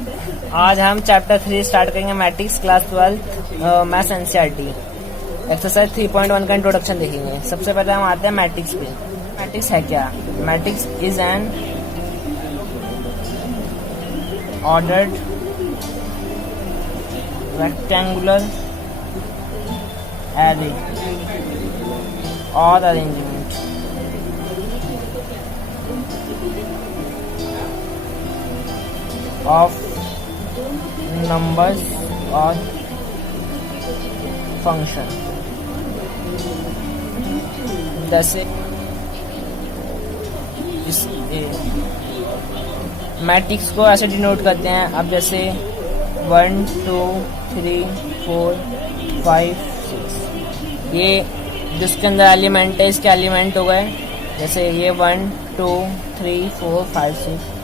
आज हम chapter 3 start करेंगे matrix class 12 maths NCERT exercise 3.1 का इंट्रोडक्शन देखेंगे। सबसे पहले हम आते हैं मैट्रिक्स पे। मैट्रिक्स है क्या? Matrix is an ordered rectangular array और arrangement of numbers or function। जैसे इस मैट्रिक्स को ऐसे डिनोट करते हैं। अब जैसे 1 2 3 4 5 6 ये जिसके अंदर एलिमेंट है इसके एलिमेंट हो गए। जैसे ये 1 2 3 4 5 6।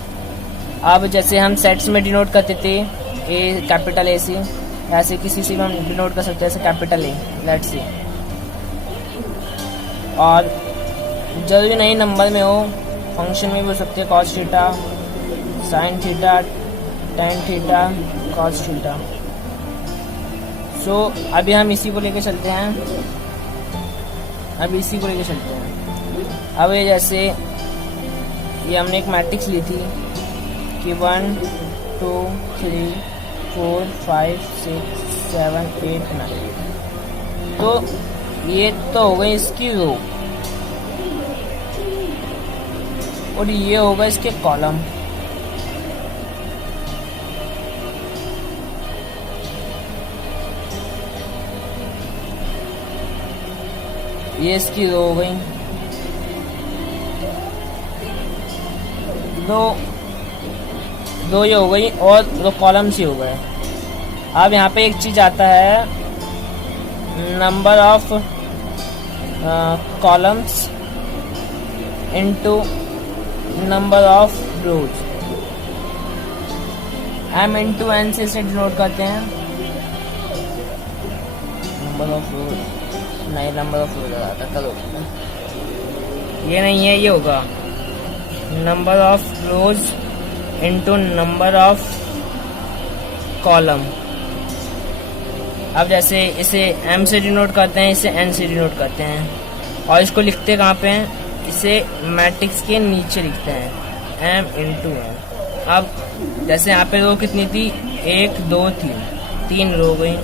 अब जैसे हम सेट्स में डिनोट करते थे ए कैपिटल ए सी, ऐसे किसी से भी हम डिनोट कर सकते हैं जैसे कैपिटल ए लेट्स सी। और जरूरी नहीं नंबर में हो, फंक्शन में भी हो सकते हैं। Cos theta, sine theta, tan theta, cos theta. So अभी हम इसी को लेके चलते हैं। अब ये जैसे ये हमने एक मैट्रिक्स ली थी कि 1 2 3 4 5 6 7 8 9। तो ये तो हो गई इसकी रो और ये होगा इसके कॉलम। ये इसकी रो हो गई। दो ये हो गई और दो कॉलम्स ही हो गए। अब यहाँ पे एक चीज आता है number of columns into number of rows. m into N से इसे डिनोट करते हैं। नंबर ऑफ रोज नहीं, नंबर ऑफ रोज आता है। चलो ये नहीं है, ये होगा number of rose into number of column. अब जैसे इसे m से डिनोट करते हैं, इसे n से डिनोट करते हैं और इसको लिखते कहाँ पे हैं? इसे मैट्रिक्स के नीचे लिखते हैं m इंटू n। अब जैसे यहाँ पे रो कितनी थी? 1 2 3 3 रो गई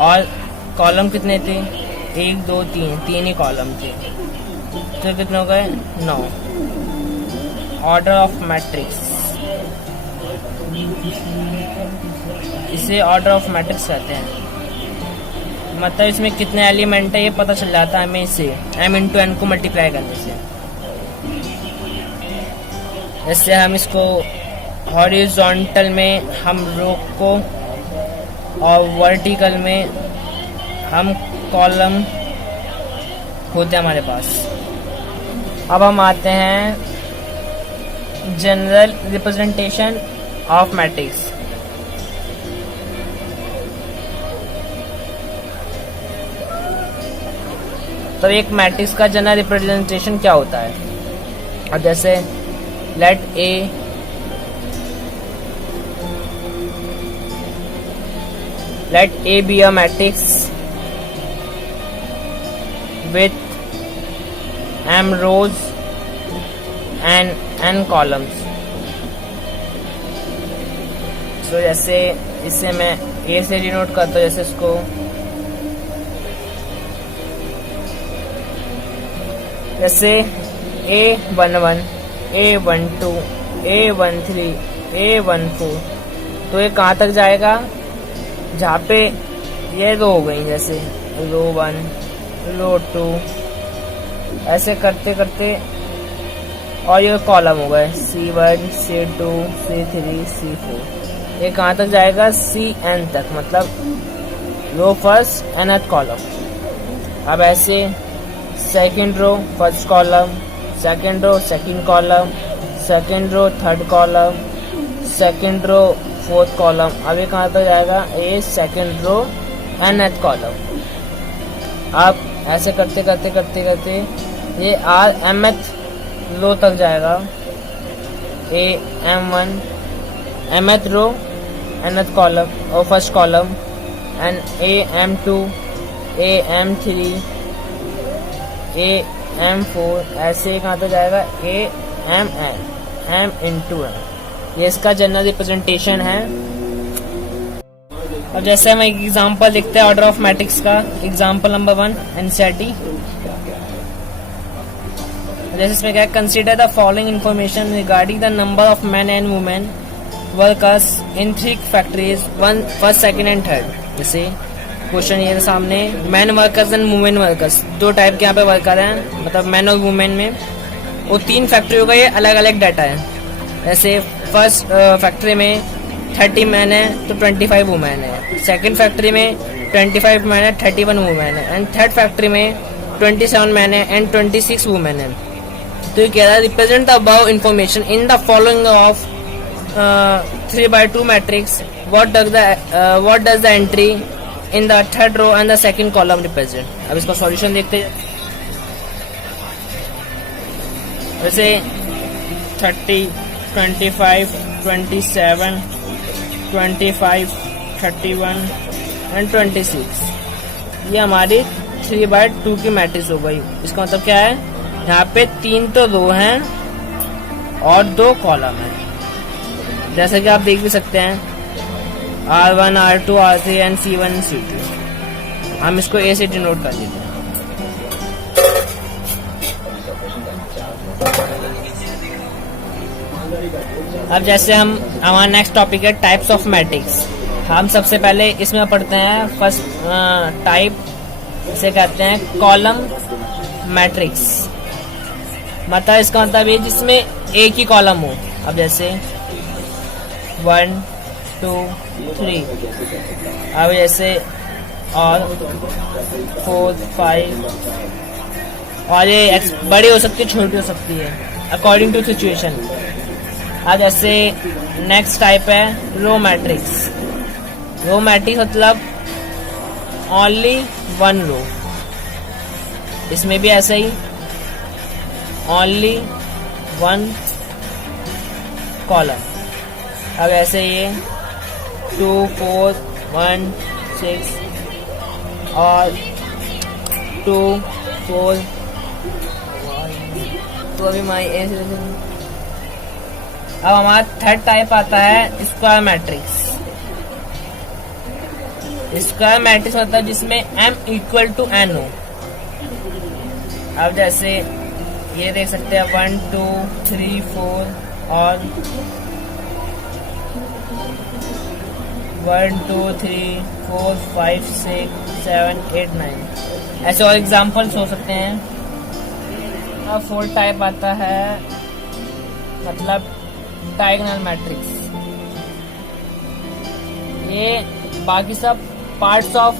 और कॉलम कितने थे? 1 2 3 3 ही कॉलम थे। तो कितने हो गए? 9। ऑर्डर ऑफ मैट्रिक्स, इसे ऑर्डर ऑफ मैट्रिक्स कहते हैं। मतलब इसमें कितने एलिमेंट है ये पता चल जाता है हमें इसे m इंटू एन को मल्टीप्लाई करने से। जैसे हम इसको हॉरिजॉन्टल में हम रो को और वर्टिकल में हम कॉलम होते हैं हमारे पास। अब हम आते हैं जनरल रिप्रेजेंटेशन ऑफ मैट्रिक्स। तो एक मैट्रिक्स का जनरल रिप्रेजेंटेशन क्या होता है? और जैसे let A B a matrix with m rows and n columns। तो जैसे इसे मैं a से डिनोट करता हूँ। जैसे इसको जैसे A11 A12 A13 A14। तो ये कहाँ तक जाएगा? जहाँ पे ये रो हो गई, जैसे रो 1 रो 2, ऐसे करते करते और ये कॉलम हो गए C1 C2 C3 C4। ये कहाँ तक जाएगा? CN तक, मतलब रो फर्स्ट nth कॉलम। अब ऐसे second row first column, second row second column, second row third column, second row fourth column. अब ये कहाँ तक जाएगा? ये सेकंड रो nth कॉलम। अब ऐसे करते करते करते करते ये mth रो तक जाएगा। A M1 mth row, nth column or first column, and a m2, a m3, a m4, ऐसे कहाँ तक जाएगा a m into n। ये इसका जनरल रिप्रेजेंटेशन है। अब जैसे हम एक एग्जांपल देखते हैं ऑर्डर ऑफ मैट्रिक्स का। Example number 1 NCERT. जैसे इसमें क्या है, consider the following information regarding the number of man and women workers in 3 factories 1 first second and third. जैसे क्वेश्चन ये सामने, man workers and women workers, 2 type के यहाँ पे वर्कर हैं, मतलब मैन और वुमेन में। वो 3 फैक्ट्रियों का ये अलग अलग डाटा है। जैसे फर्स्ट फैक्ट्री में 30 मैन है तो 25 वुमेन है, सेकंड फैक्ट्री में 25 मैन है 31 वुमेन है, एंड थर्ड फैक्ट्री में 27 मैन है एंड 26 वुमेन है। तो ये कह रहा है represent the above information in the following of 3/2 matrix, what does the entry in the third row and the second column represent. अब इसका सॉल्यूशन देखते हैं। वैसे 30, 25, 27, 25, 31 एंड 26, ये हमारी 3/2 की मैट्रिक्स हो गई। इसका मतलब क्या है, यहाँ पे 3 तो रो हैं और 2 कॉलम हैं। जैसा कि आप देख भी सकते हैं R1, R2, R3 and C1, C2। हम इसको A से डिनोट कर देते हैं। अब जैसे हमारा नेक्स्ट टॉपिक है टाइप्स ऑफ मैट्रिक्स। हम सबसे पहले इसमें पढ़ते हैं फर्स्ट टाइप, इसे कहते हैं कॉलम मैट्रिक्स। मतलब इसका मतलब ये जिसमें एक ही कॉलम हो। अब जैसे 1, 2, 3, अब जैसे और 4, 5, और ये बड़ी हो सकती है छोटी हो सकती है अकॉर्डिंग टू सिचुएशन। अब जैसे नेक्स्ट टाइप है रो मैट्रिक्स। रो मैट्रिक्स मतलब ओनली 1 रो, इसमें भी ऐसा ही ओनली 1 कॉलम। अब ऐसे ये 2, 4, 1, 6 और 2, 4, तो अभी माई अब हमारा थर्ड टाइप आता है स्क्वायर मैट्रिक्स। स्क्वायर मैट्रिक्स मतलब जिसमें m इक्वल टू n हो। अब जैसे ये देख सकते हैं 1, 2, 3, 4 और 1, 2, 3, 4, 5, 6, 7, 8, 9 ऐसे और एग्जाम्पल्स हो सकते हैं। अब फोर्थ टाइप आता है मतलब डायगोनल मैट्रिक्स। ये बाकी सब पार्ट्स ऑफ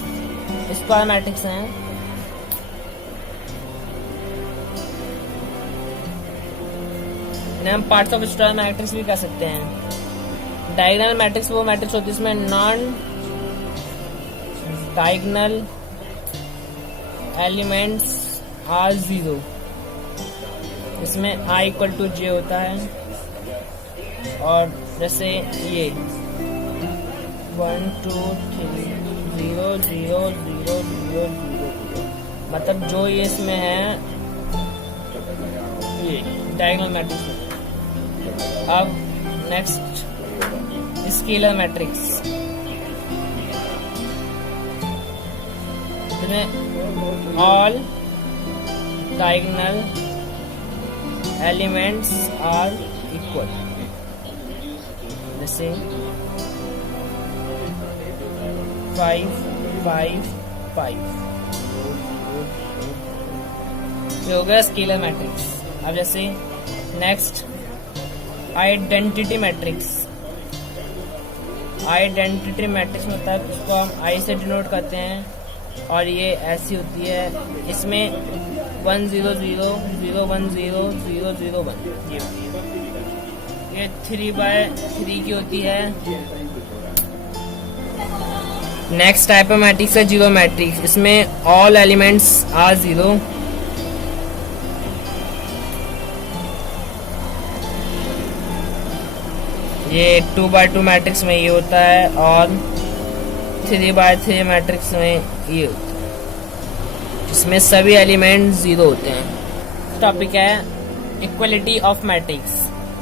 स्क्वायर मैट्रिक्स हैं। इन्हें हम पार्ट्स ऑफ स्क्वायर मैट्रिक्स भी कह सकते हैं। डायगोनल मैट्रिक्स वो मैट्रिक्स होती है जिसमें नॉन डायगोनल एलिमेंट्स आर 0, इसमें i इक्वल टू j होता है। और जैसे ये 1, 2, 3, 0, 0, 0, 0, 0, मतलब जो ये इसमें है ये डायगोनल मैट्रिक्स। अब नेक्स्ट स्केलर मैट्रिक्स, इसमें all diagonal elements are equal. जैसे 5, 5, 5, ये हो गया स्केलर मैट्रिक्स। अब जैसे next identity matrix. Identity matrix मतलब इसको हम आई से डिनोट करते हैं और ये ऐसी होती है, इसमें 1, 0, 0, 0, 1, 0, 0, 0, 1 ये 3/3 की होती है। नेक्स्ट टाइप ऑफ मैट्रिक्स है जीरो मैट्रिक्स। इसमें ऑल एलिमेंट्स आर 0। ये 2x2 मैट्रिक्स में ये होता है और 3x3 मैट्रिक्स में ये होता है, इसमें सभी एलिमेंट 0 होते हैं। टॉपिक है इक्वलिटी ऑफ मैट्रिक्स।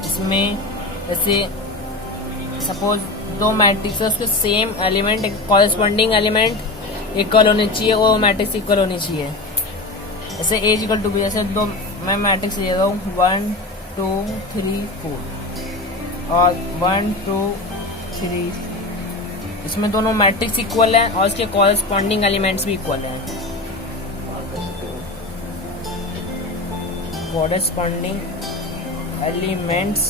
इसमें जैसे सपोज दो मैट्रिक्स है, उसके same element corresponding element equal होने चाहिए, वो मैट्रिक्स इक्वल होनी चाहिए। जैसे A इक्वल टू B, जैसे दो मैं मैट्रिक्स ले रहा हूँ 1 2 3 4 और 1 2 3, इसमें दोनों मैट्रिक्स इक्वल हैं और इसके कॉरेस्पॉन्डिंग एलिमेंट्स भी इक्वल हैं। कॉरेस्पॉन्डिंग एलिमेंट्स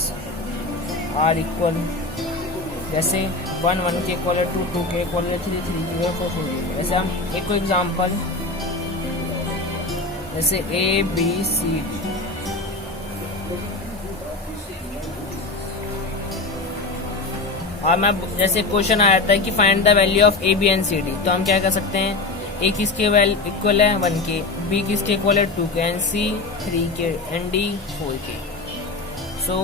आर इक्वल, जैसे 1 1 के इक्वल है 2 2 के इक्वल है 3 3 के इक्वल 4 4। जैसे हम एक को एग्जांपल, जैसे A B C D, और मैं जैसे क्वेश्चन आया था कि find the value of A B and C D, तो हम क्या कर सकते हैं, A किसके इक्वल है 1 के, B किसके इक्वल है 2 के, एंड C 3 के, एंड D 4 के। सो